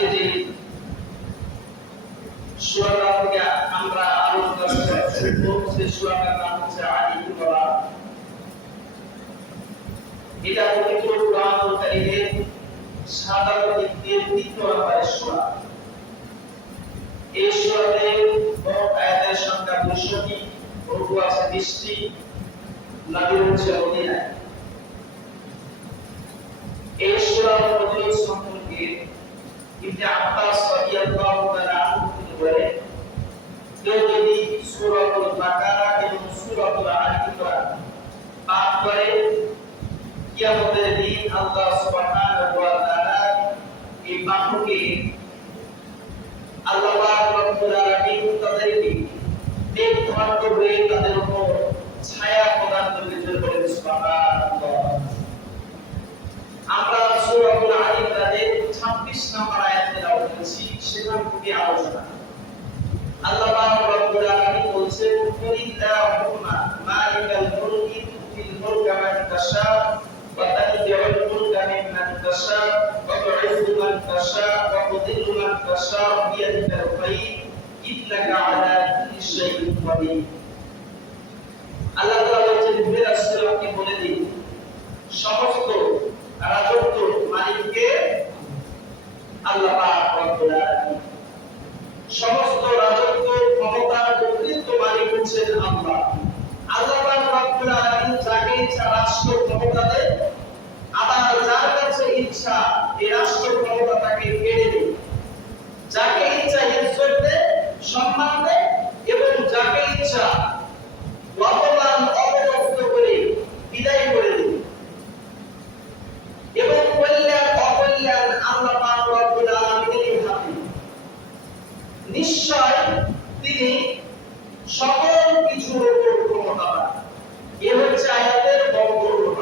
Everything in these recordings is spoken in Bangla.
আজকে যে সূরাটা থেকে আমরা আলোচনা শুরু সেই সূরাটার নাম হচ্ছে আলী ইমরান। এটা পবিত্র কোরআনুল কারীমের সাধারণ দিক দিয়ে 3 নম্বরের সূরা। এই সূরাতে মোট আয়াতের সংখ্যা 62টি, রুকু আছে 20টি, নবী হচ্ছে মদিনায়। এই সূরার ফজিলত সম্পর্কে ইবনে আব্বাস রাদিয়াল্লাহু তাআলা আনহু বলেন, কেউ যদি সূরাতুল বাকারা এবং সূরাতুল আলী ইমরান পাঠ করে, কিয়ামতের দিন আল্লাহ সুবহানাহু ওয়া তাআলা এই বান্দাকে আল্লাহ পাক রব্বুল আলামিন তাদেরকে নেককার হয়ে তাদের উপর ছায়া প্রদান করবে বলে সুবহানাল্লাহ। আমরা সূরাতুল আলী ইমরানের 26 নম্বর আয়াত তেলাওয়াত করেছি, সেখান থেকে আলোচনা। আল্লাহ পাক রব্বুল আলামিন বলেছেন, কুলিল্লাহুম্মা মালিকাল মুলকি তুতিল মুলকা মান তাশা ওয়া তানজিউল মুলকা মিম্মান তাশা ওয়া তু'ইজ্জু মান তাশা ওয়া তুযিল্লু মান তাশা বিয়াদিকাল খায়র ইন্নাকা আলা কুল্লি শাইইন কাদির। আল্লাহ তাআলা বলেছেন, হে রাসূল আপনি বলে দিন, সমস্ত রাজত্ব মালিককে আল্লাহ পাক রব্বুল আলামিন। সমস্ত রাজত্ব ক্ষমতার প্রকৃত মালিক হচ্ছেন আল্লাহ। আল্লাহ পাক রব্বুল আলামিন যাকে ইচ্ছা রাষ্ট্র ক্ষমতা দেন, আবার যার কাছে ইচ্ছা এই রাষ্ট্র ক্ষমতা তাকে কেড়ে দেন। যাকে ইচ্ছা ইজ্জত দেন, সম্মান দেন, এবং যাকে ইচ্ছা অপমান অপদস্থ করে বিদায় করে দেন। এবং কল্যাণ অকল্যাণ আল্লাহ পাক রব্বুল আলামিনের হাতে। নিশ্চয় তিনি সকল কিছুর উপর ক্ষমতাবান। এ হচ্ছে আয়াতের বক্তব্য,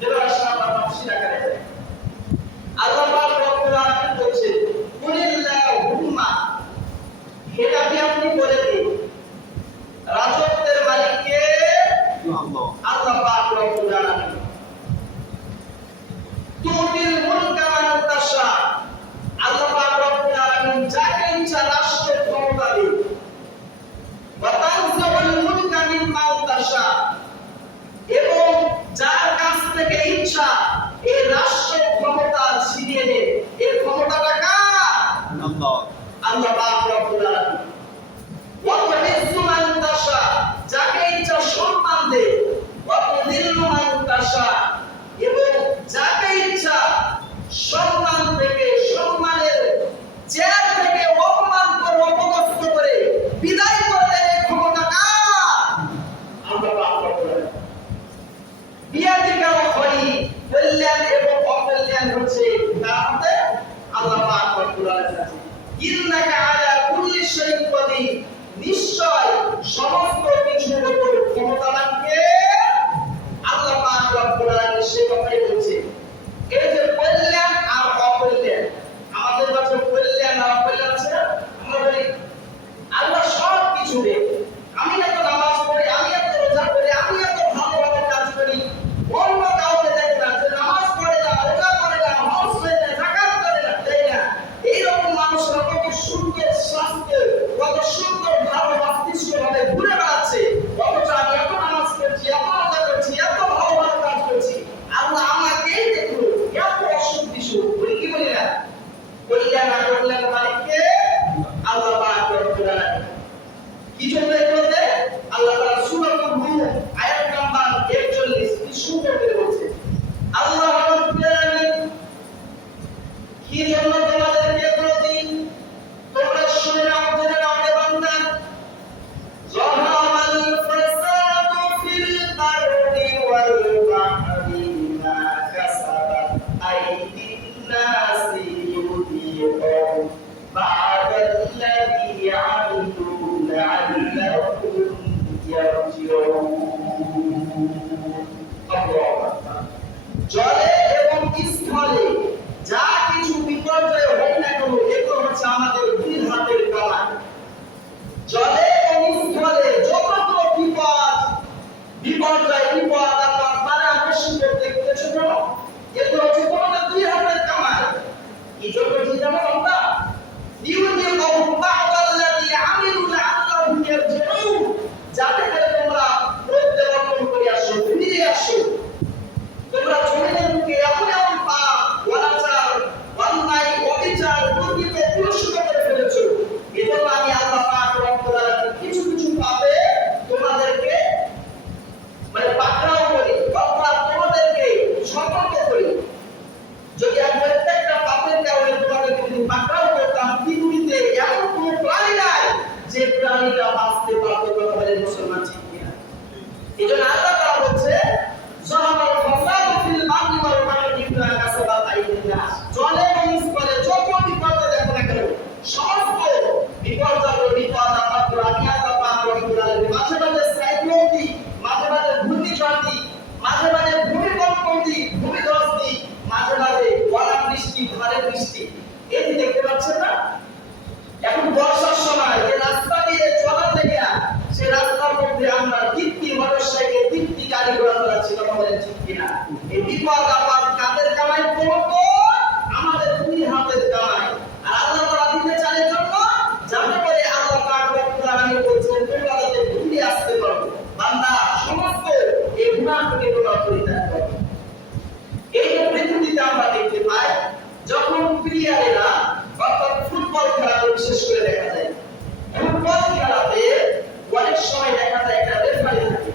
যেটা আমরা তাফসীর আকারে জানি। আল্লাহ পাক রব্বুল আলামিন বলেছেন, কুলিল্লাহুম্মা, হে নবী আপনি বলে দিন, রাজত্বের মালিক কে? আল্লাহ পাক রব্বুল আলামিন। তুতিল মুলকা মান তাশা, আল্লাহ পাক রব্বুল আলামিন যাকে ইচ্ছা রাষ্ট্র ক্ষমতা দেন। ওয়া তানজিউল মুলকা মিম্মান তাশা, এবং যার কাছ থেকে ইচ্ছা এই রাষ্ট্র ক্ষমতা ছিনিয়ে নেন। এই ক্ষমতাটা কার? আল্লাহ। আল্লাহ পাক রব্বুল আলামিন। ওয়া তু'ইজ্জু মান তাশা, যাকে ইচ্ছা সম্মান দেন। ওয়া তুযিল্লু মান তাশা, এবং যাকে ইচ্ছা সম্মান থেকে, সম্মানের চেয়ার থেকে অপমান করে, অপদস্থ করে বিদায় করে দেন। এই ক্ষমতা কার? আল্লাহ পাক রব্বুল আলামিন। বিয়াদিকাল খায়র, কল্যাণ এবং অকল্যাণ হচ্ছে তার হাতে, আল্লাহ পাক রব্বুল আলামিন। ইন্নাকা আলা কুল্লি শাইইন কাদির, নিশ্চয় সমস্ত কিছুর উপর ক্ষমতাবান কে? আল্লাহ পাক রব্বুল আলামিন। সে কথাই বলছে, এই যে কল্যাণ আর অকল্যাণ, আমাদের কাছে কল্যাণ আর অকল্যাণ আছে। আমরা বলি আল্লাহ সব কিছু দেন, আমি এত নামাজ পড়ি, আমি এত রোজা করি, আমি এত ভালো ভালো কাজ করি, অন্য কাউকে দেখে না যে নামাজ পড়ে না, রোজা করে না, হজ করে না, যাকাত করে না, দেয় না। এইরকম মানুষরা কত সুন্দর স্বাস্থ্য, কত সুন্দর ভালো মস্তিষ্ক ভাবে ঘুরে বেড়াচ্ছে, অথচ আমি এত নামাজ পড়ছি, এত রোজা করছি, এত ভালো ভালো কাজ করছি, আল্লাহ আমাকেই দেখলো এত অসুখ বিসুখ। বলি কি বলি না? কল্যাণ আর কল্যাণ মালিককে আল্লাহ পাক রব্বুল আলামিন। কি জন্য এগুলো দেয়? আল্লাহ তাআলা সূরাতুর নূহ আয়াত নাম্বার 41 কি সুন্দর করে বলছে, আল্লাহ রব্বুল আলামিন কি জন্য তোমাদেরকে এগুলো দিন, তোমরা শুনে নাও, জেনে নাও হে বান্দা। যাহারাল ফাসাদু ফিল আরদি ওয়াল বাহরি বিমা কাসাবাত আইদিন নাসি লিয়ুযীকাহুম বা'দাল্লাযী আমিলু লা'আল্লাহুম ইয়ারজিউন। আল্লাহু আকবার। জলে এবং স্থলে যা কিছু বিপর্যয় লিইউযিকাহুম বা'দাল্লাযী আমিলু লা'আল্লাহুম ইয়ারজিউন, যাতে করে তোমরা প্রত্যাবর্তন করে আসো, ফিরে আসো। তোমরা জমিনের মুখে এমন এমন পাপ, অনাচার, অন্যায়, অবিচার, দুর্নীতি কুলুষিত করে ফেলেছো। এজন্য আমি আল্লাহ পাক রব্বুল আলামিন কিছু কিছু পাপে তোমাদেরকে পাকড়াও করি, অর্থাৎ তোমাদেরকে সতর্ক করি। যদি আমি প্রত্যেকটা পাপের কারণে তোমাদেরকে যদি পাকড়াও করতাম, পৃথিবীতে এমন কোনো প্রাণী নাই যে প্রাণীটা বাঁচতে পারতো। কথা বলেন মুসলমান, ঠিক কিনা? এজন্য আল্লাহ তাআলা বলছে যাহাবাল ফাসাদু ফিল আরদি ওয়াল বাহরি বিমা কাসাবাত আইদিন নাস, জলে এবং স্থলে যত বিপদ দেখো না কেন, সমস্ত বিপদ আপদ আমি আল্লাহ পাক রব্বুল আলামিন মাঝে মাঝে সাইক্লোন দিই, মাঝে মাঝে ঘূর্ণিঝড় দিই, মাঝে মাঝে ভূমিকম্প দিই, ভূমিধস দিই, মাঝে মাঝে ওয়ালা বৃষ্টি, ধারে বৃষ্টি। এই দেখতে পাচ্ছেন না? এখন বর্ষার সময় যে রাস্তা দিয়ে চলা থেকে সে রাস্তার মধ্যে আমরা তিনটি মোটরসাইকেল, তিনটি গাড়ি ঘোড়া চালাচ্ছি। কথা বলেন, ঠিক কিনা? এই বিপদ আপদ কাদের কামাই? করবো আমাদের দুই হাতের কামাই। আর আল্লাহ তাআলা দিতে চান এর জন্য যাতে করে আল্লাহ পাক রব্বুল আলামিন বলছেন তোমরা যাতে ফিরে আসতে পারো। বান্দা সমস্ত এই গুনাহ থেকে তোমরা পরিত্রাণ পাবে। এই যে পৃথিবীতে আমরা দেখতে পাই যখন প্লেয়ারেরা অর্থাৎ ফুটবল খেলা বিশেষ করে দেখা যায়, ফুটবল খেলাতে অনেক সময় দেখা যায় একটা রেফারি থাকে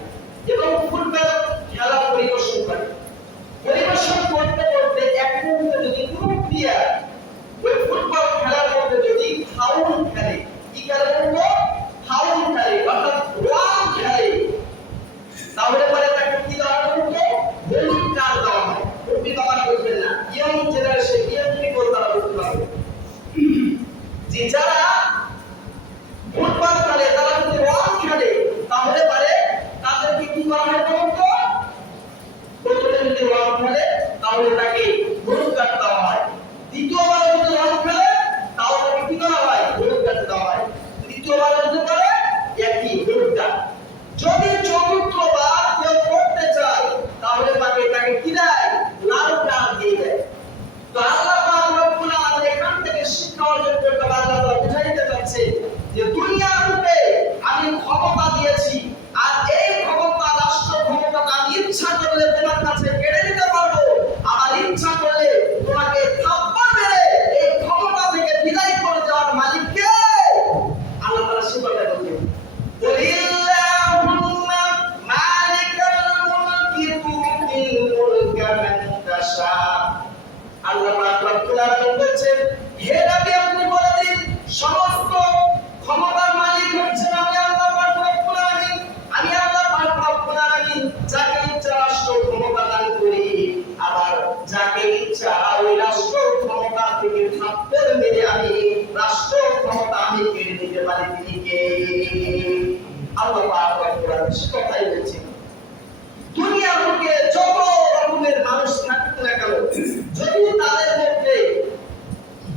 এবং ফুটবল খেলা পরিবেশন করে। পরিবেশন করতে করতে এক মুহূর্তে যদি কোনো প্লেয়ার ওই ফুটবল খেলার মধ্যে যদি ফাউল খেলে, কি খেলে বলবো? ফাউল খেলে, অর্থাৎ রং খেলে, তাহলে পরে তাকে কি দেওয়া হবে? হলুদ কার্ড দেওয়া হয়। আপনি বাবা বলবেন না, ইয়ং জেনারেশন, ইয়ং পিপল তারা বলতে পারবে যে যারা ফুটবল খেলে তারা যদি রং খেলে তাহলে পারে তাদেরকে কি করা হয় বলতো? প্রথমে যদি রং খেলে তাহলে তাকে হলুদ কার্ড দেওয়া হয়, দ্বিতীয়বার যদি রং খেলে তাহলে তাকে কি করা হয়? হলুদ কার্ড দেওয়া হয়, তৃতীয়বার যদি করে একই হলুদ কার্ড। যদি চতুর্থবার কেউ করতে চায় তাহলে তাকে কি দেয়? লাল কার্ড দিয়ে দেয়। তো আল্লাহ পাক রব্বুল আলামিন এখান থেকে শিক্ষা অর্জন করতে আল্লাহ তাআলা বুঝাইতে চাচ্ছে যে দুনিয়ার রূপে আমি ক্ষমতা দিয়েছি, আর এই ক্ষমতা, রাষ্ট্র ক্ষমতাটা আমি ইচ্ছা করলে তোমার কাছে কেড়ে নিতে পারবো, আমার ইচ্ছা করলে তোমাকে থাপ্পড় মেরে এই ক্ষমতা থেকে বিদায় করে দেওয়ার মালিক কে? আল্লাহ তাআলা শিক্ষা বলছেন কুলিল্লাহুম্মা মালিকাল মুলকি তুতিল মুলকা মান তাশা। আল্লাহ পাক রব্বুল আলামিন বলেন হে নবী আপনি বলে দিন সমস্ত ক্ষমতার মালিক হচ্ছেন আমি আল্লাহ পাক রব্বুল আলামিন। আমি আল্লাহ পাক রব্বুল আলামিন যাকে ইচ্ছা রাষ্ট্র ক্ষমতা দান করি, আবার যাকে ইচ্ছা ওই রাষ্ট্র ক্ষমতা থেকে থাপ্পড় মেরে আমি রাষ্ট্র ক্ষমতা আমি কেড়ে নিতে পারি। তিনি কে? আল্লাহ পাক রব্বুল আলামিন কথাই বলছেন। দুনিয়ার বুকে যত রকমের মানুষ থাকতে না কেন, যদি তাদের মধ্যে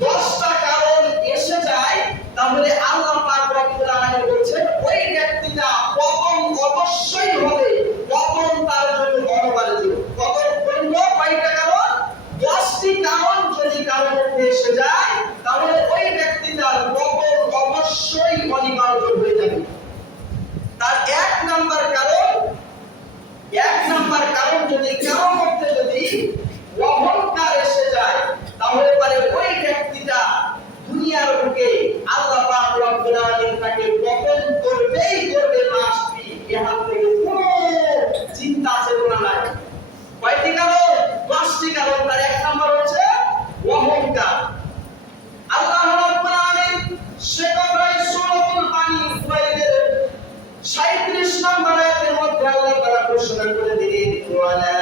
10টা কারণ এসে যায় তাহলে আল্লাহ পাক রব্বুল আলামিন বলেন ওই ব্যক্তিটা পতন অবশ্যই হবে, পতন তার জন্য অনিবার্য। পতন বলল কয়টা কারণ? 10টি কারণ যদি কারোর মধ্যে এসে যায় তাহলে ওই ব্যক্তিটার পতন অবশ্যই অনিবার্য হয়ে যাবে। তার এক নাম্বার কারণ যদি কারোর মধ্যে যদি অহংকার এসে যায় তাহলে পারে ওই ব্যক্তিটা দুনিয়ার বুকে আল্লাহ পাক রব্বুল আলামিন তাকে পতন করবেই করবে, মাসবি। এখান থেকে কোনো চিন্তা চেতনা নাই। কয়টি কারণ? 10টি কারণ। তার এক নাম্বার হচ্ছে অহংকার। আল্লাহ রাব্বুল আলামিন সূরা সূরাতুল বানী ইসরাঈলের 37 নম্বর আয়াতের মধ্যে আল্লাহ তাআলা ঘোষণা করে দিলেন ওয়ালা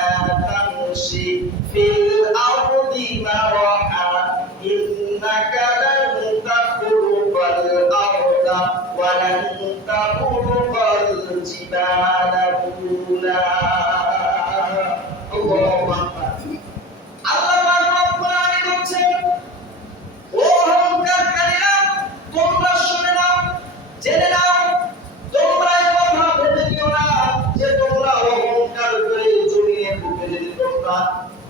তামশি ফিল আরদি মারহা ইন্নাকা লান তাখরুকাল আরদা ওয়া লান তাবলুগাল জিবালা তুলা। আল্লাহু আকবার। আল্লাহ পাক রব্বুল আলামিন বলেন ও অহংকারকারীরা তোমরা শুনে নাও, জেনে নাও, তোমরা এই কথা ভেবে নিও না যে তোমরা অহংকার করে জমিনের বুকে যদি তোমরা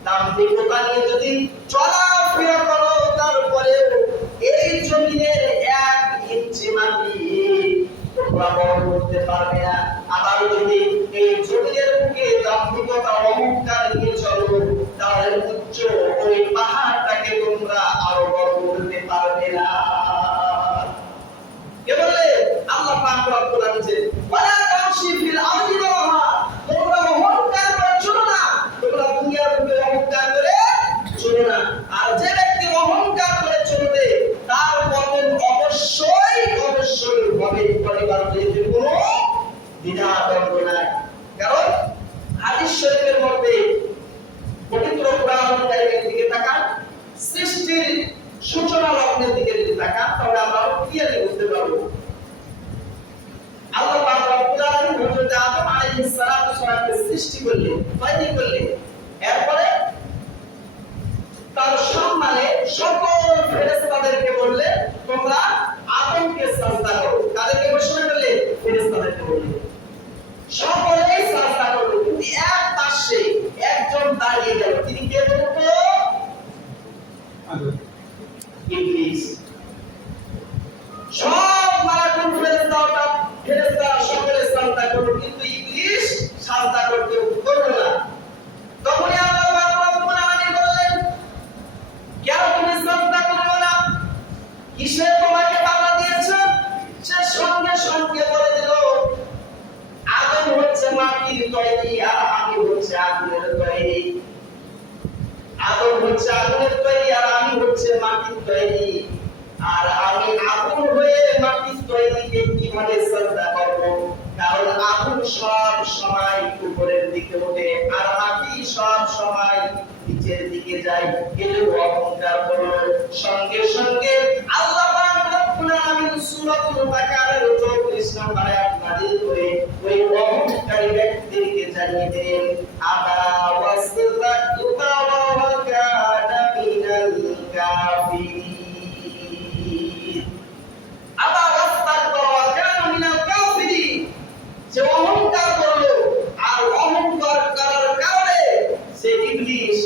দাম্ভিকতা নিয়ে যদি চলাফেরা করো তারপরে সামনের দিকে যদি তাকান তাহলে আমরা ক্লিয়ারলি বুঝতে পারবো। আল্লাহ পাক রব্বুল আলামিন হযরত আদম আলাইহিস সালামকে সৃষ্টি করলেন, তৈরি করলেন। এরপরে তার সম্মানে সকল ফেরেশতাদেরকে বললেন তোমরা আদমকে সাজদা করো। তাদেরকে ঘোষণা করলেন, ফেরেশতাদেরকে বললেন। সকলেই সাজদা করলো, কিন্তু এক পাশে একজন দাঁড়িয়ে গেল। তিনি কে বলতো? ইবলিস। সব মালাকুল ফেরেশতা সকলে সাজদা করলো, কিন্তু ইবলিস সাজদা করতে পারল না। তখনই আল্লাহ পাক রব্বুল আলামিন বললেন, কেন তুমি সাজদা করবে না? কিসে তোমাকে বাধা দিয়েছে? সে সঙ্গে সঙ্গে বলে দিল, আদম হচ্ছে মাটির তৈরি আর আমি হচ্ছে আগুনের তৈরি। আদম হচ্ছে আগুনের তৈরি আর আমি হচ্ছে মাটির তৈরি। আর আমি আগুন হয়ে মাটির তৈরিকে কিভাবে সাজদা করব? কারণ আগুন সব সময় উপরের দিকে ওঠে আর মাটি সব সময় নিচের দিকে যায়। এর অহংকার হলো। সঙ্গে সঙ্গে আল্লাহ পাক রব্বুল আলামিন সূরাতুল বাকারার 34 নম্বর আয়াত নাযিল করে ওই অহংকারী ব্যক্তিকে জানিয়ে দিলেন, আবা ওয়াসতাকবারা ওয়া কানা মিনাল কাফিরিন। আবা ওয়াসতাকবারা ওয়া কানা মিনাল কাফিরিন। যে অহংকার করলো আর অহংকার করার কারণে সে ইবলিস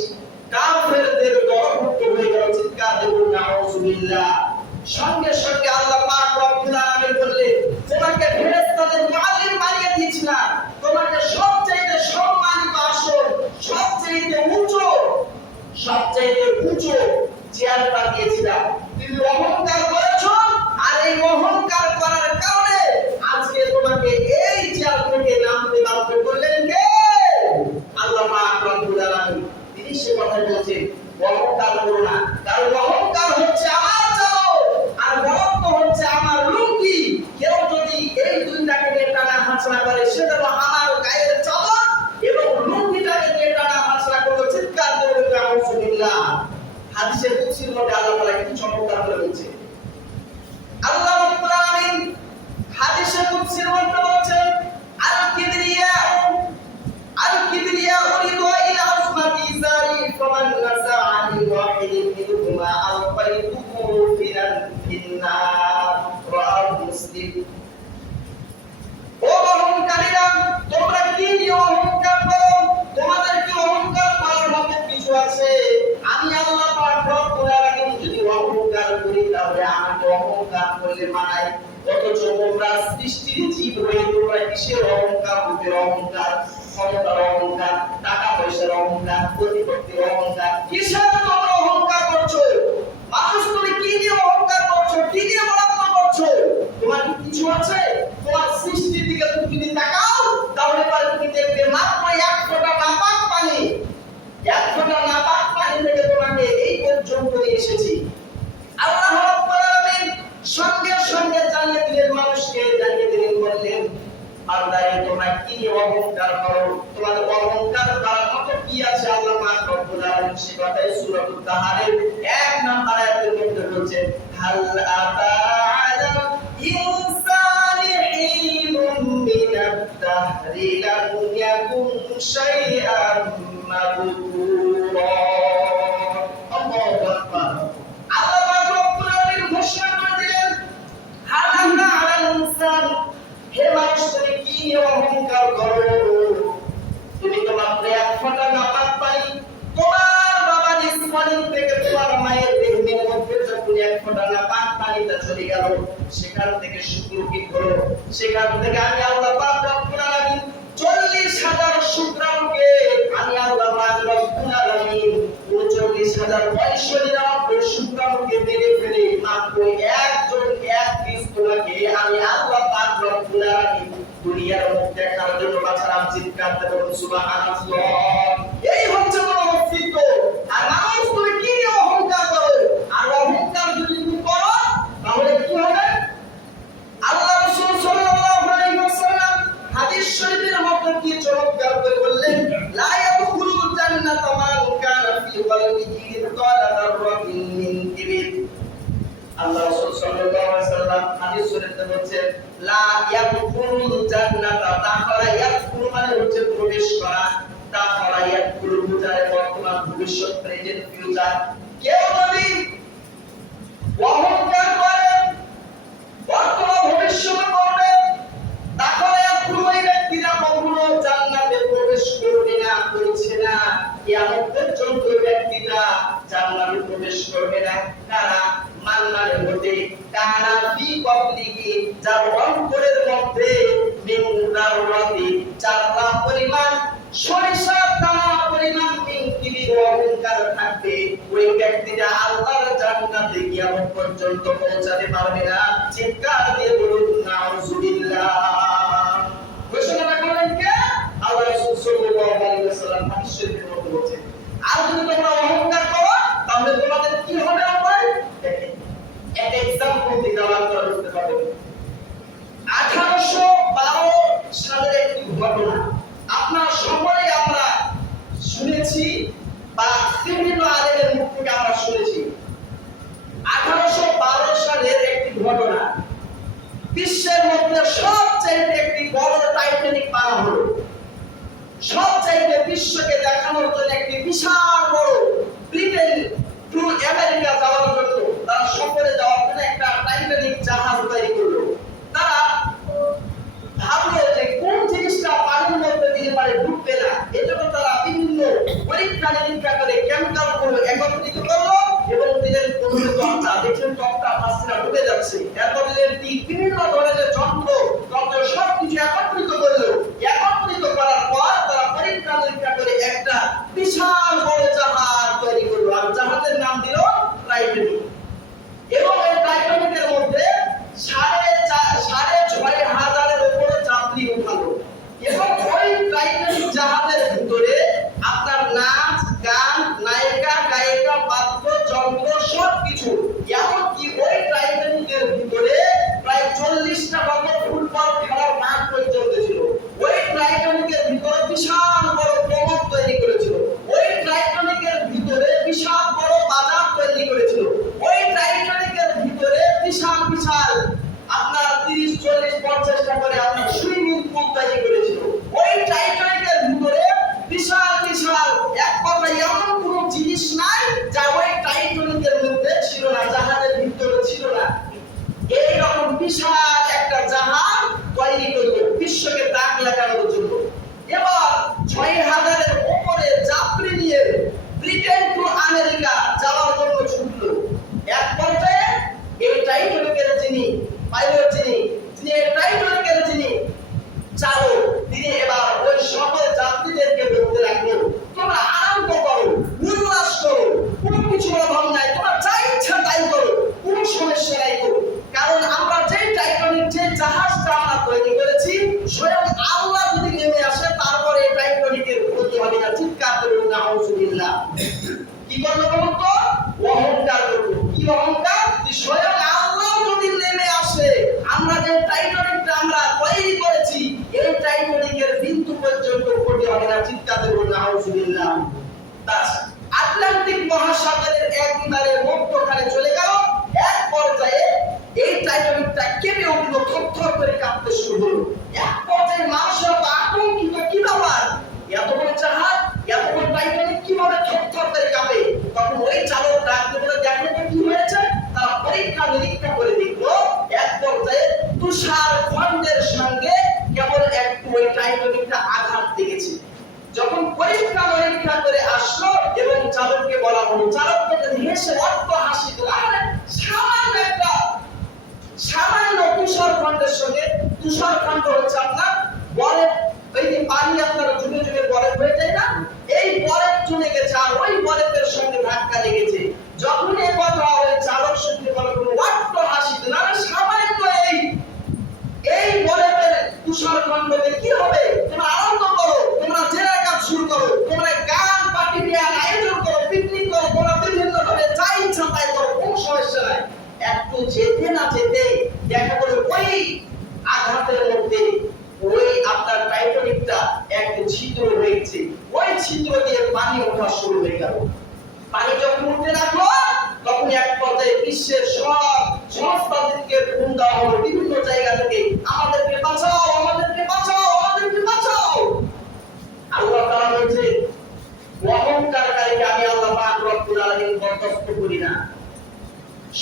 কাফেরদের দলভুক্ত হয়ে গেল। চিৎকার দেব নাউযুবিল্লাহ। সঙ্গে সঙ্গে আল্লাহ পাক রব্বুল আলামিন বললেন, তোমাকে ফেরেশতাদের মুআল্লিম বানিয়ে দিয়েছিলাম, তোমাকে সবচেয়ে সম্মানিত আসন, সবচেয়ে উঁচু চেয়ারটা দিয়েছিলাম। তুমি অহংকার করেছো আর এই অহংকার করার কারণে আজকে তোমাকে এই চেয়ার থেকে নামতে বাধ্য করলেন কে? আল্লাহ পাক রব্বুল আলামিন। তিনি সে কথা বলছেন, অহংকার করো না, কারণ অহংকার হচ্ছে আমার চাদর আর গর্ব হচ্ছে আমার লুঙ্গি। কেউ যদি এই দুইটাকে নিয়ে টানা হাঁচড়া করে সেটা আমার গায়ের চাদর এবং লুঙ্গিটাকে নিয়ে টানা হাঁচড়া করলো। চিৎকার করে নাউযুবিল্লাহ। হাদিসের কুদসির মধ্যে আল্লাহ তাআলা কি চমৎকার করে বলছেন। আল্লাহ রাব্বুল আলামিন হাদিসের কুদসির মধ্যে বলছেন, আল কিবরিয়া উরিদু ইলা আযমাতি জারি ফামান নাসাআনি ওয়াহিদিন মিনহুমা আলফাইতুহু ফিন্নার। রাওয়াহু মুসলিম। ও অহংকারীরা, তোমরা কি নিয়ে অহংকার করো? তোমাদের কি অহংকার করার মতো কিছু আছে? আমি আল্লাহ পাক রব্বুল আলামিন যদি অহংকার করি তাহলে আমাকে অহংকার করলে মানায়। অথচ তোমরা সৃষ্টির জীব হয়ে তোমরা কিসের অহংকার? রূপের অহংকার, ক্ষমতার অহংকার, টাকা পয়সার অহংকার, প্রতিপত্তির অহংকার। কিসের তোমরা অহংকার করছো? মানুষ তুমি কি নিয়ে অহংকার করছো? কি নিয়ে বড়াত্ম করছো? তোমার কি কিছু আছে? তোমার সৃষ্টির দিকে তুমি যদি তাকাও তাহলে পরে তুমি দেখবে মাত্র এক ফোঁটা নাপাক পানি, এক ফোঁটা নাপাক পানি থেকে তোমাকে এই পর্যন্ত নিয়ে এসেছি। আল্লাহ রাব্বুল আলামিন সঙ্গে সঙ্গে জানিয়ে দিলেন, মানুষকে জানিয়ে দিলেন, বললেন, বান্দারে তোমরা কি অহংকার করো? তোমাদের অহংকার করার মতো কি আছে? আল্লাহ পাক রব্বুল আলামিন সে কথাই সূরাতুল তাহারের 1 নম্বর আয়াতের মধ্যে বলেছেন, হাল আতা আলা ইনসানি হিনুম মিনাত দাহরি লাম ইয়াকুন শাইআন মাযকুরা। আল্লাহু আকবার। আল্লাহ পাক রব্বুল আলামিন ঘোষণা করে দিলেন, হাল আতা আলা ইনসান, হে মানুষ তুমি কি অহংকার করো? তুমি তোমার এক ফোঁটা নাপাক পানি, তোমার বাবা নিষ্পানি থেকে তোমার মায়ের দেহের মধ্যে যখন এক ফোঁটা নাপাক পানিটা চলে গেল, সেখান থেকে শুক্রাণু হলো। সেখান থেকে আমি আল্লাহ পাক রব্বুল আলামিন 40,000 শুক্রাণুকে আমি আল্লাহ পাক রব্বুল আলামিন 39,999 শুক্রাণুকে মেরে ফেলে মাত্র একজন এক পিস তোমাকে আমি আল্লাহ পাক রব্বুল আলামিন দুনিয়ার মধ্যে দেখার জন্য বাছালাম। চিৎকার দেব সুবহানাল্লাহ। এই হচ্ছে তোমার অস্তিত্ব। আর মানুষ তুমি কি অহংকার করো? আর অহংকার যদি তুমি করো তাহলে কি হবে? আল্লাহ রাসূল সাল্লাল্লাহু আলাইহি ওয়াসাল্লাম হাদিস শরীফের মধ্যে কি চমৎকার করে বললেন, লা ইয়াদখুলুল জান্নাতা মান কানা ফি কলবিহি মিসকালা যাররাতিন মিন কিবর। আল্লাহ রাসূল সাল্লাল্লাহু আলাইহি ওয়াসাল্লাম হাদিস শরীফে বলেছেন লা ইয়াদখুলুল জান্নাতা দাখালা ইয়াদখুলু মানে হচ্ছে প্রবেশ করা, দাখালা ইয়াদখুলু বুঝায় বর্তমান ভবিষ্যৎ প্রেজেন্ট ফিউচার। কেউ যদি অহংকার করে বর্তমান ভবিষ্যতে করবে তাহলে ওই ব্যক্তিরা কখনো জান্নাতে প্রবেশ করবে না, করছে না। কিয়ামত পর্যন্ত ওই ব্যক্তিরা জান্নাতে প্রবেশ করবে না। কারা? মান্নানের মধ্যে কানা ফি কবলিহি, যার অন্তরের মধ্যে মিনদার রাতি চারটা পরিমাণ সরিষার দানা পরিমাণ কিবির অহংকার থাকবে, ওই ব্যক্তিরা আল্লাহর জান্নাতে কিয়ামত পর্যন্ত পৌঁছাতে পারবে না। চিৎকার দিয়ে বলুন নাউজুবিল্লাহ। ঘোষণা করলেন কে? আল্লাহ রাসূল সাল্লাল্লাহু আলাইহি ওয়াসাল্লাম হাদিস শরীফের মধ্যে বলেছেন। আর যদি তোমরা অহংকার করো তাহলে তোমাদের কি হবে? আল্লাহ দেখেন একটা एग्जांपल দিতে আপনারা বুঝতে পারবেন। 1812 সালের একটি ঘটনা আপনারা সকলেই আমরা শুনেছি বা বিভিন্ন আলেমের মুখ থেকে আমরা শুনেছি। 1812 সালের একটি ঘটনা, বিশ্বের মধ্যে সবচেয়ে একটি বড় টাইটানিক বানা হলো। সবচেয়ে বিশ্বকে দেখানোর জন্য একটি বিশাল বড় ব্রিটেন টু আমেরিকা যাওয়ার জন্য তারা সফরে যাওয়ার জন্য একটা টাইটানিক জাহাজ তৈরি করলো। তারা ভাবলো যে কোন জিনিসটা পানির মধ্যে দিলে পারে ডুববে না, এজন্য তারা বিভিন্ন পরীক্ষা নিরীক্ষা করে কেমিক্যাল গুলো একত্রিত করলো এবং দিলেন কোন টপটা, দেখলেন টপটা পাশে ডুবে যাচ্ছে। এরপর দিলেন বিভিন্ন ধরনের যন্ত্র সবকিছু একত্রিত করলো। একত্রিত করার পর তারা পরীক্ষা নিরীক্ষা করে একটা বিশাল বড় জাহাজ তৈরি করলো, আর জাহাজের নাম দিল টাইটানিক। এবং এই টাইটানিকের মধ্যে 6,500 উপরে যাত্রী উঠালো এবং ওই টাইটানিক জাহাজের ভিতরে আপনার নাচ গান নায়িকা গায়িকা বাদ্যযন্ত্র সবকিছু, এমনকি ওই টাইটানিকের ভিতরে প্রায় 40টা মতো ফুটবল খেলার মাঠ পর্যন্ত ছিল। ওই টাইটানিকের ভিতরে বিশাল বড় প্রমোদ তৈরি করেছিল। ওই টাইটানিকের ভিতরে বিশাল বড় বাজার তৈরি করেছিল। ওই টাইটানিকের ভিতরে বিশাল বিশাল আপনার 30-40-50টা করে আপনার সুইমিং পুল তৈরি করেছিল। ওই টাইটানিকের ভিতরে বিশাল বিশাল এক কথায় এমন কোনো জিনিস নাই যা ওই টাইটানিকের মধ্যে ছিল না, জাহাজের ভিতরে ছিল না। এইরকম বিশাল একটা জাহাজ তৈরি করলো বিশ্বকে দাগ লাগানোর জন্য। এবার 6,000-এর উপরে যাত্রী নিয়ে ব্রিটেন টু আমেরিকা যাওয়ার জন্য ছুটলো। এক পর্যায়ে এই টাইটানিকের যিনি পাইলট, যিনি এই টাইটানিকের যিনি চালক, তিনি এবার ওই সকল যাত্রীদেরকে বলতে লাগলো, তোমরা আনন্দ করো, উল্লাস করো, কোনো কিছুর অভাব নাই, তোমরা যা ইচ্ছা তাই করো, কোনো সমস্যা নাই করো। কারণ আমরা যে টাইটানিক যে জাহাজটা আমরা তৈরি করেছি, স্বয়ং আল্লাহ যদি নেমে আসে তারপরে এই টাইটানিকের ক্ষতি হবে না। চিৎকার করুন নাউজুবিল্লাহ। কি করলো বলুন তো? অহংকার করলো। কি অহংকার? স্বয়ং আল্লাহ যদি নেমে আসে, আমরা যে টাইটানিকটা আমরা তৈরি করেছি এই টাইটানিকের বিন্দু পর্যন্ত ক্ষতি হবে না। চিৎকার করুন নাউজুবিল্লাহ। বাস আটলান্টিক মহাসাগরের একেবারে মধ্যখানে চলে গেল। এক পর্যায়ে এই টাইটানিকটা কেঁপে উঠলো, থরথর করে কাঁপতে শুরু হলো। এক পর্যায়ে মানুষেরা তো আতঙ্কিত, কি ব্যাপার, এত বড় জাহাজ, এত বড় টাইটানিক কিভাবে থরথর করে কাঁপে? তখন ওই চালক ডাকতে বলে, দেখো তো কি হয়েছে। তারা পরীক্ষা নিরীক্ষা করে দেখলো, এক পর্যায়ে তুষার খণ্ডের সঙ্গে কেবল একটু ওই টাইটানিকটা আঘাত লেগেছে। যখন পরীক্ষা নিরীক্ষা করে আসলো এবং চালককে বলা হলো, চালককে হেসে অট্ট হাসি দিল। আরে সামান্য তুষার খণ্ডের সঙ্গে, তুষার খণ্ড হচ্ছে আপনার বরফ, ওই যে পানি আপনার যুগে যুগে বরফ হয়ে যায় না, এই বরফ চলে গেছে আর ওই বরফের সঙ্গে ধাক্কা লেগেছে। যখন এই কথা ওই চালক শুনতে বলে অট্ট হাসি দিল। আরে সামান্য এই বরফের তুষার খণ্ডকে কি হবে? তোমরা আনন্দ করো, তোমরা জেরা কাজ শুরু করো, তোমরা গান পার্টি দেওয়ার আয়োজন করো, পিকনিক করো, তোমরা বিভিন্ন ভাবে যা ইচ্ছা তাই করো, কোনো সমস্যা নাই। একটু যেতে না যেতে দেখা গেল ওই আঘাতের মধ্যে ওই আপনার টাইটানিকটা একটা ছিদ্র হয়েছে, ওই ছিদ্র দিয়ে পানি ওঠা শুরু হয়ে গেল। পানি যখন উঠতে লাগলো তখন এক পর্যায়ে বিশ্বের সব সংস্থাদেরকে ফোন দেওয়া হলো বিভিন্ন জায়গা থেকে, আমাদেরকে বাঁচাও, আমাদেরকে বাঁচাও, আমাদেরকে বাঁচাও। আল্লাহ তাআলা বলেছে অহংকারকারীকে আমি আল্লাহ পাক রব্বুল আলামিন বরদাস্ত করি না।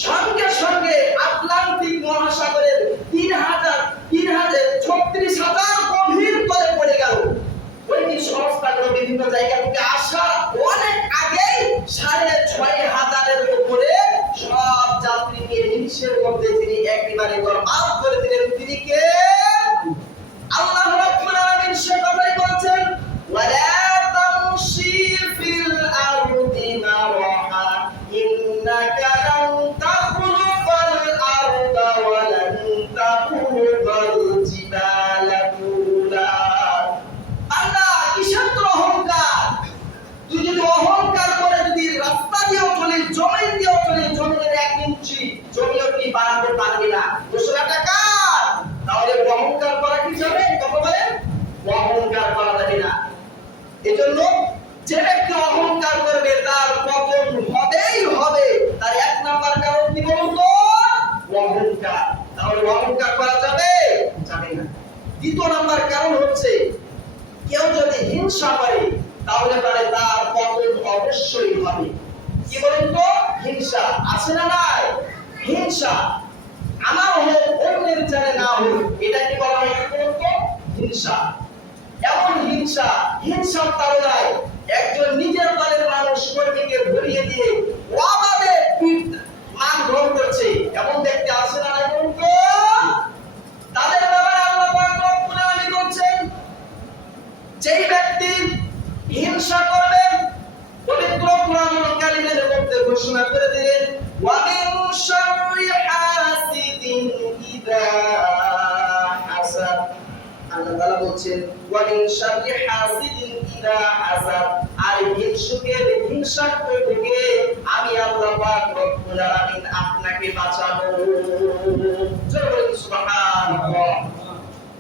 সঙ্গে সঙ্গে আটলান্টিক মহাসাগরের 36,000 গভীর তলে পড়ে গেল। ওই সংস্থাগুলো বিভিন্ন জায়গা থেকে আসার অনেক আগেই 6,500-এর উপরে সব যাত্রীকে নিমিষের মধ্যে তিনি একেবারে বরবাদ করে দিলেন। তিনি কে? আল্লাহ রাব্বুল আলামিন সে কথাই বলছেন, ওয়ালা তামশি ফিল আরদি মারহা ইন্নাকা লান তাখলুকাল আরদা ওয়া লান তাখলুকাল জিবালা তুলা। আল্লাহ কিসের তো অহংকার? তুই যদি অহংকার করে যদি রাস্তা দিয়েও চলিস, জমিন দিয়েও চলিস, জমিনের 1 ইঞ্চি জমিও কি বাড়াতে পারবি না। ঘোষণাটা কার? তাহলে অহংকার করা কি যাবে? কত বলেন? অহংকার করা যাবে না। এজন্য যে ব্যক্তি অহংকার করবে তার পতন হবেই হবে। তার 1 নাম্বার কারণ কি বলুন তো? অহংকার। তাহলে অহংকার করা যাবে? যাবে না। 2 নাম্বার কারণ হচ্ছে কেউ যদি হিংসা করে তাহলে তার পতন অবশ্যই হবে। কি বলেন তো? হিংসা আছে না নাই? হিংসা আমার হোক অন্যের জানে না হোক, এটা কি বলা হয়? কি বলেন তো? হিংসা। এমন হিংসা, হিংসার তাড়নায় একজন নিজের দলের মানুষ কর্মীকে ধরিয়ে দিয়ে অবাধে মান গ্রহণ করছে, এমন ব্যক্তি আছে না নাই? বলুন তো? তাদের ব্যাপারে আল্লাহ পাক রব্বুল আলামিন বলছেন, যেই ব্যক্তি হিংসা করবে পবিত্র কোরআনুল কারীমের মধ্যে ঘোষণা করে দিলেন, ওয়া মিন শাররি হাসিদিন ইযা হাসাদ। আল্লাহ তাআলা বলছেন, ওয়া মিন শাররি হাসিদিন ইযা হাসাদ। আর হিংসুকের হিংসা থেকে আমি আল্লাহ পাক রব্বুল আলামিন আপনাকে বাঁচাবো। জোরে বলুন সুবহানাল্লাহ।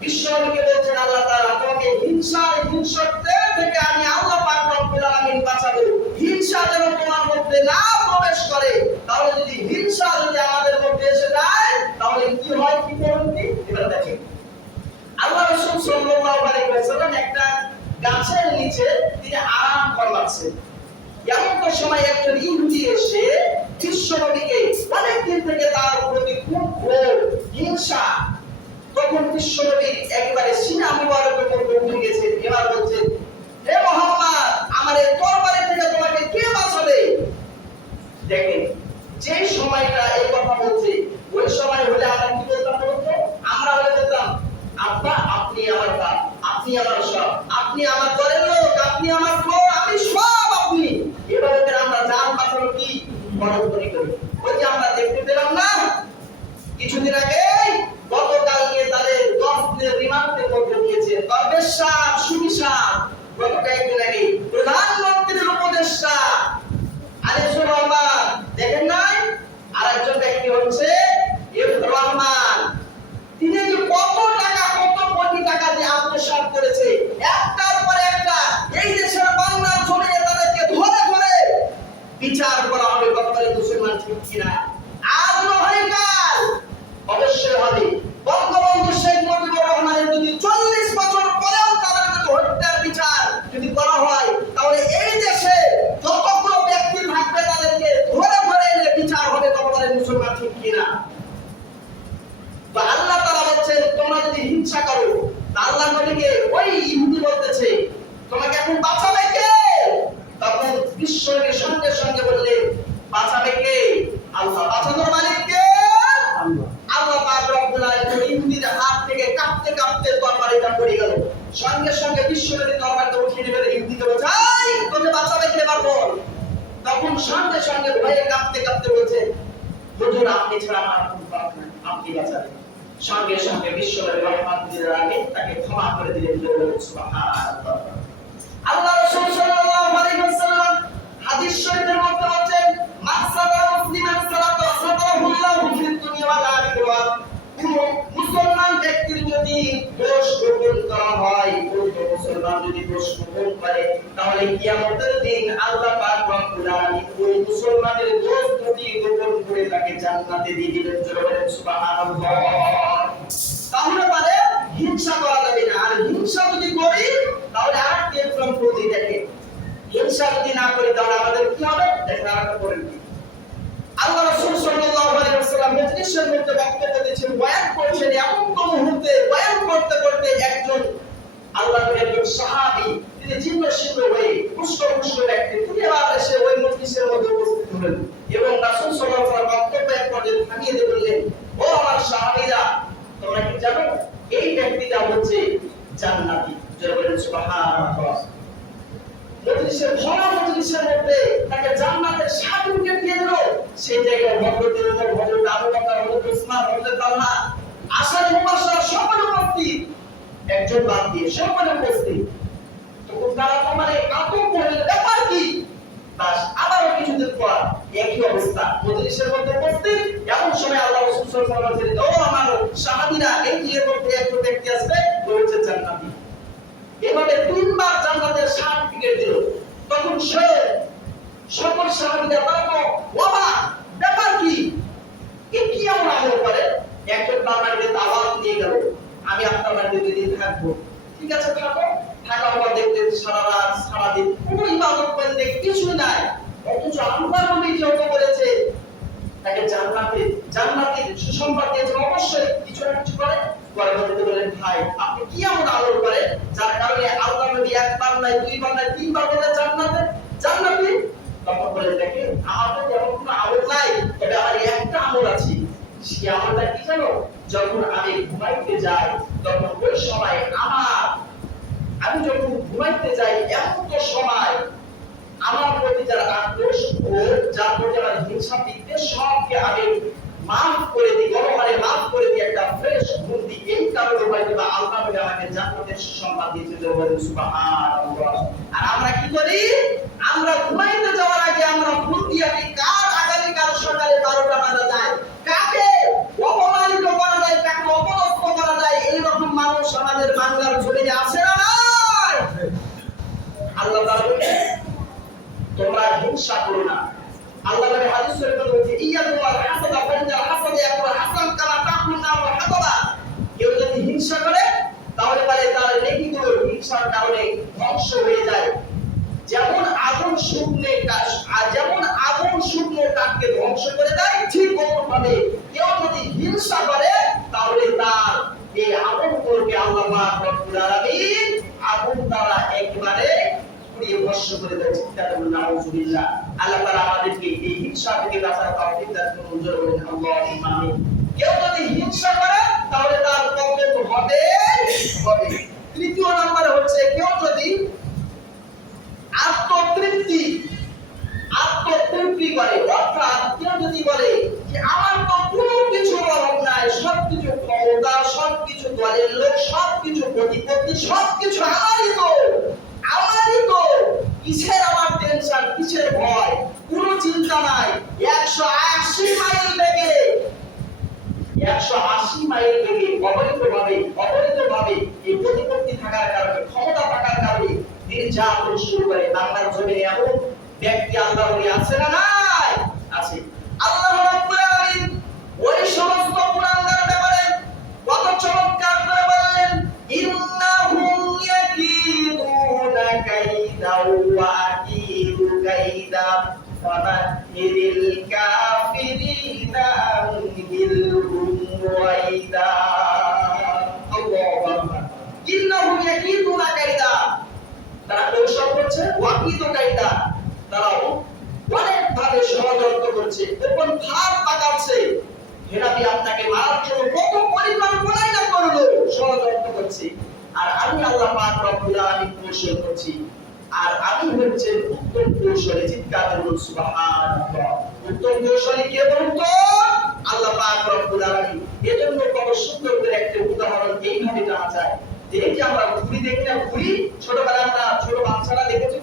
বিশ্বনবীকে বলছেন আল্লাহ তাআলা তোমাকে হিংসকদের থেকে আমি আল্লাহ পাক রব্বুল আলামিন বাঁচাবো। হিংসা যেন তোমার মধ্যে না প্রবেশ করে। তাহলে যদি হিংসা যদি আমাদের মধ্যে এসে যায় তাহলে কি হয়? কি করুন? এবার দেখেন, আল্লাহ রাসূল সাল্লাল্লাহু আলাইহি ওয়াসাল্লাম একটা গাছের নিচে তিনি আরাম করছেন। এমন তো সময় একজন ইহুদি এসে বিশ্বনবীকে অনেকদিন থেকে তার প্রতি খুব ক্ষোভ, হিংসা, তখন বিশ্বনবী একেবারে সিনা মুবারকের মধ্যে উঠে গেছে। এবার বলছেন, হে মুহাম্মদ, আমার এই তরবারি থেকে তোমাকে কে বাঁচাবে? দেখেন, যে সময়টা এই কথা বলছে ওই সময় হলে আমরা কি বলতাম বলতো? আমরা হলে বলতাম, আব্বা আপনি আমার বাপ, আপনি আমার সব, আপনি আমার দলের লোক, আপনি আমার ঘর, আমি সব আপনি। এভাবে আমরা জান বাঁচানো কি বড় করি। ওই যে আমরা দেখতে পেলাম না কিছুদিন আগে, গতকালকে তাদের 10 দিনের রিমান্ডের মধ্যে দিয়েছে দরবেশ সাহেব, সুবি সাহেব। গত কয়েকদিন আগে প্রধানমন্ত্রীর উপদেষ্টা আনিসুর রহমান, দেখেন নাই? আর একজন ব্যক্তি হচ্ছে ইফর রহমান। তিনি যে কত টাকা, কত কোটি টাকা দিয়ে আত্মসাৎ করেছে, একটার পর একটা এই দেশের বাংলার জমিনে তাদেরকে ধরে ধরে বিচার করা হবে। গতকাল মুসলমান ঠিক কিনা? আজ নয় কাল অবশ্যই হবে। বঙ্গবন্ধু শেখ মুজিবুর রহমানের যদি 40 বছর পরেও তাদের হত্যার বিচার যদি করা হয় তাহলে এই দেশে যতগুলো ব্যক্তি থাকবে তাদেরকে ধরে ধরে এনে বিচার হবে। গতকাল মুসলমান ঠিক কিনা? তো আল্লাহ তাআলা বলছেন, তোমরা যদি হিংসা করো, আল্লাহ নবীকে ওই ইহুদি বলতেছে, তোমাকে এখন বাঁচাবে কে? তখন বিশ্বনবী সঙ্গে সঙ্গে বললেন, বাঁচাবে কে? আল্লাহ। বাঁচানোর মালিক কে? আল্লাহ পাক রব্বুল আলামিন। ইহুদির হাত থেকে কাঁপতে কাঁপতে তরবারিটা পড়ে গেল। সঙ্গে সঙ্গে বিশ্বনবী তরবারিটা উঠিয়ে নেবেন, ইহুদিকে বলছে, এই তোকে বাঁচাবে কে? এবার বল। তখন সঙ্গে সঙ্গে ভয়ে কাঁপতে কাঁপতে বলছে, হুজুর আপনি ছাড়া আমার কোনো পথ নাই, আপনি বাঁচাবেন। সঙ্গে সঙ্গে বিশ্বনবী রহমাতুল আলামিন তাকে ক্ষমা করে দিলেন। সুবহানাল্লাহ। আল্লাহ রাসূল সাল্লাল্লাহু আলাইহি ওয়াসাল্লাম হাদিস শরীফের মধ্যে বলেন, মাকসাদা মুসলিমান সালাতু সাতারাহুল্লাহু ফিদ দুনিয়া ওয়াল আখিরাহ। কোন মুসলমান ব্যক্তির যদি দোষ গোপন করা হয়, কোন মুসলমান যদি দোষ গোপন করে তাহলে কিয়ামতের দিন আল্লাহ পাক রব্বুল আলামিন ওই মুসলমানের দোষ ত্রুটি গোপন করে তাকে জান্নাতে দিয়ে দিবেন। সুবহানাল্লাহ। তাহলে পারে হিংসা করা যাবে না। আর হিংসা যদি করি তাহলে আরেকটি একদম প্রতি দেখে, হিংসা যদি না করি তাহলে আমাদের কি হবে দেখেন আরেকটা করেন কি। আল্লাহ রাসূল সাল্লাল্লাহু আলাইহি ওয়াসাল্লাম মজলিসের মধ্যে বক্তব্য দিচ্ছেন, বয়ান করছেন, এমন কোন মুহূর্তে বয়ান করতে করতে একজন আল্লাহর একজন সাহাবী তিনি জীর্ণ শীর্ণ হয়ে পুষ্ট ব্যক্তি তিনি আবার এসে ওই মজলিসের মধ্যে উপস্থিত হলেন এবং রাসূল সাল্লাল্লাহু আলাইহি ওয়াসাল্লাম বক্তব্য এক পর্যায়ে থামিয়ে দিয়ে বললেন, ও আমার সাহাবীরা, তোমরা কি জানো এই ব্যক্তিটা হচ্ছে জান্নাতি। যারা বলেন সুবহানাল্লাহ। মজলিসের মধ্যে তাকে জান্নাতের সার্টিফিকেট দিয়ে দিল। সেই জায়গায় হযরত ওমর, হযরত আবু বকর, হযরত উসমান, হযরত তালহা, আসারে মুবাশশারা সকলে উপস্থিত, একজন বাদ দিয়ে সকলে উপস্থিত। তখন তারা তো মানে আতঙ্ক হয়ে ব্যাপার কি, বাস আবারও কিছুদিন পর একই অবস্থা, মজলিসের মধ্যে উপস্থিত। এমন সময় আল্লাহ রাসূল সাল্লাল্লাহু আলাইহি ওয়াসাল্লাম বলেন, ও আমার সাহাবীরা, এই এর মধ্যে একজন ব্যক্তি আসবে বলেছে জান্নাতি। এভাবে তিনবার জান্নাতের সার্টিফিকেট দিল। তখন সে সকল সাহাবীরা তারা অবাক, ব্যাপার কি, এ কি এমন আমল করে। একজন বাঙালিকে দাওয়াত দিয়ে গেল, আমি আপনার বাড়িতে দুদিন থাকবো। ঠিক আছে থাকো। থাকার পর দেখতে সারা রাত সারাদিন কোনো ইবাদত করেন দেখে কিছুই নাই, অথচ আল্লাহর নবী যেহেতু বলেছে তাকে জান্নাতের সুসংবাদ দিয়েছেন, অবশ্যই কিছু না কিছু করে। পরে বলতে বলেন, ভাই আপনি কি এমন আমল করেন যার কারণে আল্লাহ নবী একবার নাই, দুইবার নাই, তিনবার বলে জান্নাতি। তখন বলে, দেখেন আমার তো তেমন কোনো আমল নাই, তবে আমার একটা আমল আছে। সে আমলটা কি জানো, যখন আমি ঘুমাইতে যাই তখন ওই সময় আমি যখন ঘুমাইতে যাই এমন তো সময় আমার প্রতি যারা আক্রোশ ও যার প্রতি আমার হিংসা বিদ্বেষ সবকে আমি মাফ করে দিই, গণহারে মাফ করে দিই, একটা ফ্রেশ ঘুম দিই। এই কারণে হয়তো বা আল্লাহ নবী আমাকে জান্নাতের সুসংবাদ দিয়েছে। সুবহানাল্লাহ। আর আমরা কি করি, আমরা ঘুমাইতে যাওয়ার আগে আমরা ফোন দিয়ে দিই কার আগামীকাল সকালে 12টা বাজা যায়, কাকে অপমানিত করা যায়, কাকে অপদস্থ করা যায়। এইরকম মানুষ আমাদের বাংলার জমিনে আছে না নাই? আল্লাহ তাআলা বলেন, তোমরা হিংসা করো না। আল্লাহ নবী হাদিস শরীফে বলেছে, ইয়াকুল হাসাদা ফাইনাল হাসাদা ইয়াকুল হাসান কামা তাকুন নাম হাসাদা। কেউ যদি হিংসা করে তাহলে পারে তার নেকিগুলো হিংসার কারণে ধ্বংস হয়ে যায়। যেমন আগুন শুকনো কাঠকে ধ্বংস করে দেয়, ঠিক ওরকমভাবে কেউ যদি হিংসা করে তাহলে তার এই আগুনগুলোকে আল্লাহ পাক রব্বুল আলামিন আগুন দ্বারা একেবারে পুড়িয়ে ভস্ম করে দেয়। নাউযুবিল্লাহ। আল্লাহ তাআলা আমাদেরকে এই হিংসা থেকে বাঁচার তৌফিক দান করুন। মঞ্জুর করেন আল্লাহুম্মা আমিন। কেউ যদি হিংসা করে তাহলে তার পতন হবে। তৃতীয় নম্বরে হচ্ছে, কেউ যদি আত্মতৃপ্তি করে, অর্থাৎ কেউ যদি বলে যে আমার তো কোনো কিছু অভাব নাই, সবকিছু ক্ষমতা, সবকিছু দলের লোক, সবকিছু প্রতিপত্তি, সবকিছু আমারই তো, কিসের আমার টেনশন, কিসের ভয়, কোনো চিন্তা নাই। 180 মাইল বেগে অবৈধভাবে এই প্রতিপত্তি থাকার কারণে, ক্ষমতা থাকার কারণে তিনি যা শুরু করে। বাংলার জমিনে এমন ব্যক্তি আল্লাহ আছে না নাই? আছে। আল্লাহ রাব্বুল আলামিন ওই সমস্ত কুলাঙ্গার ব্যাপারে কত চমৎকার করে বললেন, ইন্নাহুম ইয়াকিদুনা কাইদা ওয়া আকিদু কাইদা ফামাহিলিল কাফিরিনা আমহিলহুম ওয়াইদা। আল্লাহু আকবার। ইন্নাহুম ইয়াকিদুনা কাইদা, তারা কৌশল করছে, ওয়াকিদু কাইদা, তারা অনেক ভাবে ষড়যন্ত্র করছে, গোপন ফাঁদ পাকাচ্ছে। হেরাবি আপনাকে মারার জন্য কত পরিকল্পনাই না করলো, ষড়যন্ত্র করছে। আর আমি আল্লাহ পাক রব্বুল আলামিন কৌশল করছি। আর আমি হচ্ছে উত্তম কৌশলী। চিৎকার করুন সুবহানাল্লাহ। উত্তম কৌশলী কে বলুন তো? আল্লাহ পাক রব্বুল আলামিন। এজন্য কত সুন্দর করে একটা উদাহরণ এইভাবে জানা যায়। এই যে আমরা ঘুড়ি দেখি না, ঘুড়ি ছোটবেলায় আমরা ছোট বাচ্চারা দেখেছি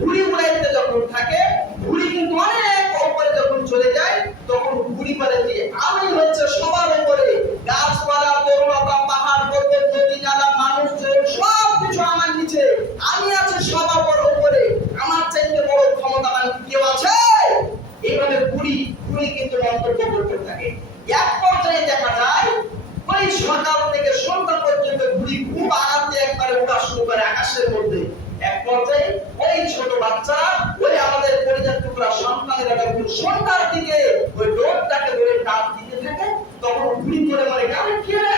ঘুড়ি উড়াইতে যখন থাকে, ঘুড়ি কিন্তু অনেক উপরে যখন চলে যায় তখন ঘুড়ি বলে যে আমি হচ্ছে সবার উপরে, গাছপালা, তরুণতা, পাহাড় পর্বত, নদী নালা, মানুষজন সবকিছু আমার সন্ধ্যার দিকে ওই ডোরটাকে ধরে টান দিতে থাকে, তখন ঘুরি করে মনে করে আমি কে রে,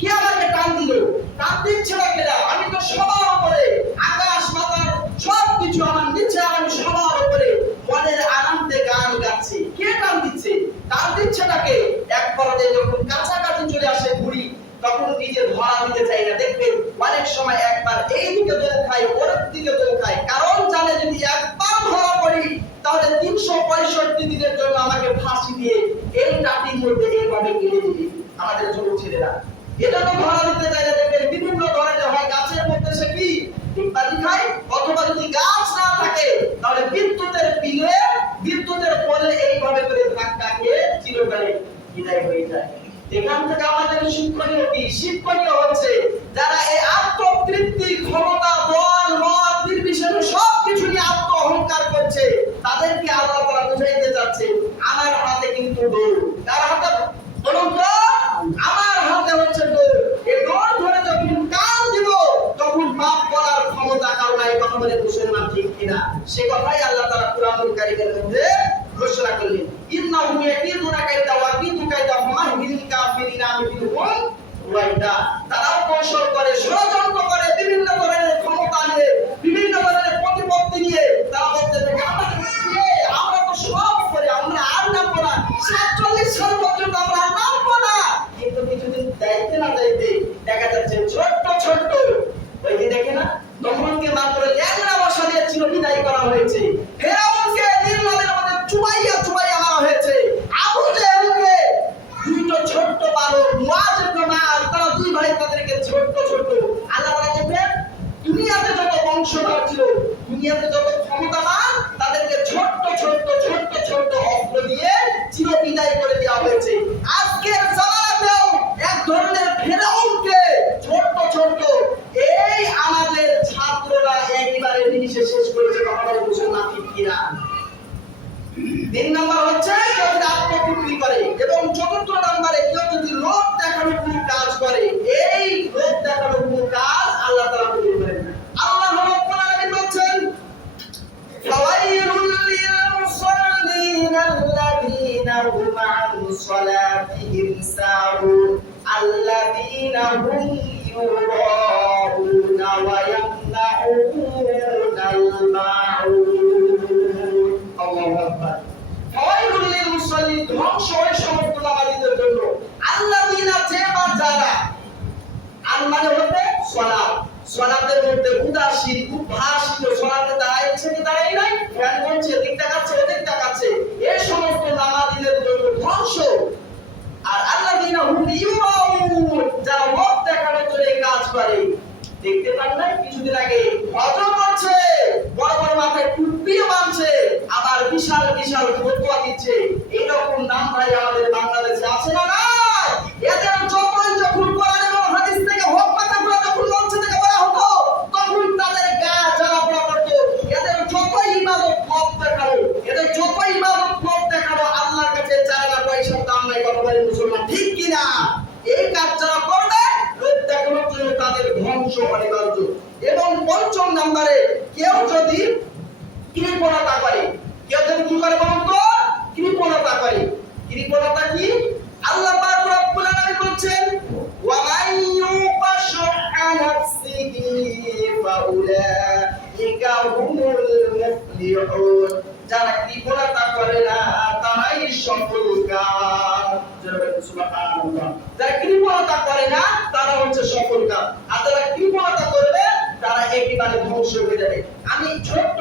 কে আমাকে টান দিল, টান দিচ্ছে না কেডা, আমি তো সবার উপরে, আকাশ মাতার সবকিছু আমার নিচে, আমি সবার উপরে মনের আনন্দে গান গাচ্ছি, কে টান দিচ্ছে, টান দিচ্ছে নাকে। এক পর্যায়ে যখন কাছাকাছি চলে আসে ঘুড়ি, তখন নিজে ধরা দিতে চাই না। দেখবেন অনেক সময় একবার এই দিকে দোল খাই, ওর দিকে দোল খাই, কারণ জানে যদি একবার ধরা পড়ি তাহলে 365 দিনের জন্য আমাকে ফাঁসি দিয়ে এই টাটির মধ্যে এইভাবে গেলে দিবে আমাদের ছোট ছেলেরা। এটা তো ধরা দিতে চাই না। দেখবেন বিভিন্ন ধরনের হয় গাছের মধ্যে সে কি ইত্যাদি খায়, অথবা যদি গাছ না থাকে তাহলে বিদ্যুতের বিলে, বিদ্যুতের পরে এইভাবে করে ধাক্কা খেয়ে চিরকালে বিদায় হয়ে যায়। এখান থেকে আমাদের শিক্ষণীয় কি? শিক্ষণীয় হচ্ছে যারা এই আত্মতৃপ্তি, ক্ষমতা, বল, মত নির্বিশেষে সবকিছু নিয়ে আত্ম অহংকার করছে, তাদেরকে আল্লাহ তাআলা বুঝাইতে যাচ্ছে আমার হাতে কিন্তু ডোর। কার হাতে? বলুন তো, আমার হাতে হচ্ছে ডোর। এই ডোর ধরে যখন কান দিব তখন পাপ করার ক্ষমতা কারো নাই। কথা বলে মুসলমান ঠিক কিনা? সে কথাই আল্লাহ তাআলা কুরআনুল কারীমের মধ্যে ঘোষণা করলেন, ইন্নাহুম ইয়াকিদুনা কাইদা ওয়া কিদু কাইদা মাহিল কাফিরিনা মিনহুম ওয়াইদা। তারাও কৌশল করে, ষড়যন্ত্র করে, বিভিন্ন ধরনের ক্ষমতা নিয়ে, বিভিন্ন ধরনের প্রতিপত্তি নিয়ে তারা বলতে থাকে আমরা তো সব করে, আমরা আর নামবো না, 47 সাল পর্যন্ত আমরা আর নামবো না। কিন্তু কিছুদিন যাইতে না যাইতে দেখা যাচ্ছে ছোট্ট ছোট্ট ওই যে দেখে না, তখনকে মাত্র ল্যাংড়া মশা দিয়ে চিরবিদায় করা হয়েছে, ফেরাউনকে নীল নদের মধ্যে চুবাইয়া চুবাইয়া মারা হয়েছে, আবু জেহেলকে দুটো ছোট্ট বালক মুআজ ইবনে মাআজ, তারা দুই ভাই, তাদেরকে ছোট্ট ছোট্ট আল্লাহ বলা বলতেন দুনিয়াতে যত বংশধর ছিল, দুনিয়াতে যত ক্ষমতাবান, তাদেরকে ছোট্ট ছোট্ট ছোট্ট ছোট্ট অস্ত্র দিয়ে চিরবিদায় করে দেওয়া হয়েছে। আজকের জামানাতেও এক ধরনের ফেরাউনকে ছোট্ট ছোট্ট এই আমাদের ছাত্ররা একেবারে নিমিষে শেষ করেছে। আমাদের মুসলমান ঠিক কিনা? 3 নাম্বার হচ্ছে কেউ যদি আত্মতৃপ্তি করে, এবং 4র্থ নাম্বারে কেউ যদি লোভ দেখানোর কোনো কাজ করে, এই লোভ দেখানোর কোনো কাজ আল্লাহ তাআলা কবুল করেন না। আল্লাহ রাব্বুল আলামিন বলেন ফাওয়াইলুল লিল মুসাল্লিন আল্লাযীনা হুম আন সালাতিহিম সাহুন আল্লাযীনা হুম ইউরাউনা ওয়া ইয়ামনাউনাল মাউন। আল্লাহু আকবার। ফাওয়াইলুল লিল মুসাল্লিন, ধ্বংস হয় সমস্ত নামাজীদের জন্য, আল্লাযীনা, যে বা যারা, আল মানে হতে সালাত, সালাতের মধ্যে উদাসীন, উদ্ভাসিত, সালাতে দাঁড়াইছে কি দাঁড়াই নাই, ফ্যান বলছে, এদিক তাকাচ্ছে ওদিক তাকাচ্ছে, এই সমস্ত নামাজীদের জন্য ধ্বংস। আর আল্লাযীনা হুম ইউরাউন, যারা লোভ দেখানোর জন্য এই কাজ করে। দেখতে পান না কিছুদিন আগে হজম করছে, বড় বড় মাথায় টুপিও বাঁধছে, আবার বিশাল বিশাল ফতোয়া দিচ্ছে। এইরকম নাম ভাই আমাদের বাংলাদেশে আছে না? নাই। এদের যখন যখন কোরআন এবং হাদিস থেকে হক কথাগুলো যখন মঞ্চ থেকে বলা হতো, তখন তাদের গা জ্বালা পোড়া করতো। এদের যতই ইবাদত লোভ দেখানো, এদের যতই ইবাদত লোভ দেখানো, আল্লাহর কাছে চায় না, পয়সার দাম নাই। কথা বলে মুসলমান ঠিক কিনা? এই কাজ যারা করবে লোভ দেখানোর জন্য তাদের ধ্বংস অনিবার্য। এবং 5ম নম্বরে কেউ যদি কৃপণতা করে, কেউ যদি কি করে বলুন তো? কৃপণতা করে। কৃপণতা কি? আল্লাহ পাক রব্বুল আলামিন বলেন ওয়া মান ইউকা শুহা নাফসিহি ফাউলাইকা হুমুল মুফলিহুন। যারা কৃপণতা করে না তারাই সফলকাম। সুবহানাল্লাহ। যারা কৃপণতা করে না তারা হচ্ছে সফলকাম, আর যারা কৃপণতা করবে তারা একেবারে ধ্বংস হয়ে যাবে। আমি ছোট্ট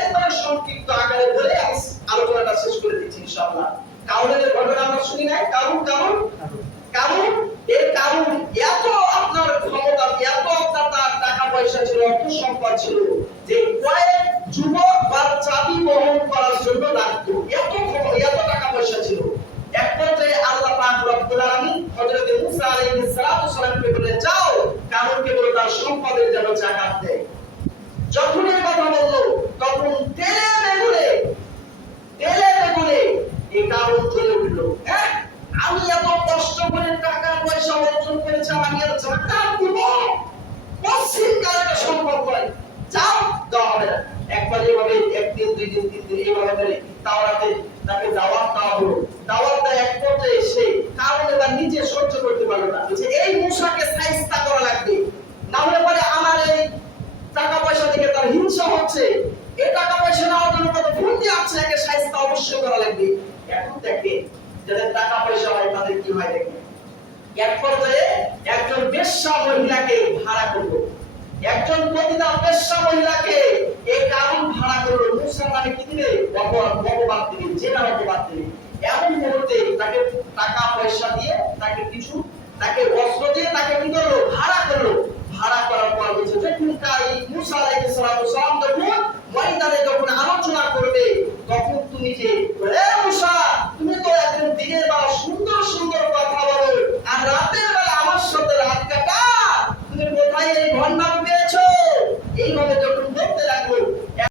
একবার সংক্ষিপ্ত আকারে বলে আমি আলোচনাটা শেষ করে দিচ্ছি ইনশাআল্লাহ। কারুনের ঘটনা আমরা শুনি নাই? কারুন এই কারুন এত আপনার ক্ষমতা, এত আপনার টাকা পয়সা ছিল, অর্থ সম্পদ ছিল, যে কয়েক যুবক বা চাবি বহন করার জন্য লাগতো। এত টাকা পয়সা ছিল। এক পর্যায়ে আল্লাহ পাক রব্বুল আলামিন হযরত মুসা আলাইহিস সালামকে বলেন যাও কারুনকে বলো তার সম্পদের যেন যাকাত দেয়। যখন এই কথা বললো তখন তেলে বেগুনে এই কারুন চলে উঠলো। হ্যাঁ, আমি এত কষ্ট করে টাকা পয়সা অর্জন করেছি, আমি আর যাকাত দিব? পশ্চিম কালে সম্ভব হয়? যাও, দেওয়া হবে না। একবার এভাবে 1 দিন 2 দিন 3 দিন এইভাবে করে তাওরাতে তাকে দাওয়াত দেওয়া হলো। দাওয়াত দেওয়া এক পর্যায়ে এসে কারণ এবার নিজে সহ্য করতে পারলো না, বলছে এই মূসাকে শায়েস্তা করা লাগবে, না হলে পরে আমার এই টাকা পয়সা থেকে তার হিংসা হচ্ছে, এই টাকা পয়সা নেওয়ার জন্য কত ফন্দি আছে, একে শায়েস্তা অবশ্যই করা লাগবে। এখন দেখে যাদের টাকা পয়সা হয় তাদের কি হয় দেখেন, এক পর্যায়ে একজন বেশ্যা মহিলাকে ভাড়া করলো, একজন পতিতা বেশ্যা মহিলাকে এই কারণ ভাড়া করলো, মুসার নামে কি দিবে, ভগবান দিবে, জেনা ভগবান দিবে। এমন মুহূর্তে তাকে টাকা পয়সা দিয়ে তাকে কিছু তাকে অস্ত্র দিয়ে তাকে কি করলো, ভাড়া করলো। ভাড়া করার পর বলছে যে মুসা আলাইহিস সালাম যখন ময়দানে যখন আলোচনা করবে তখন তুমি যে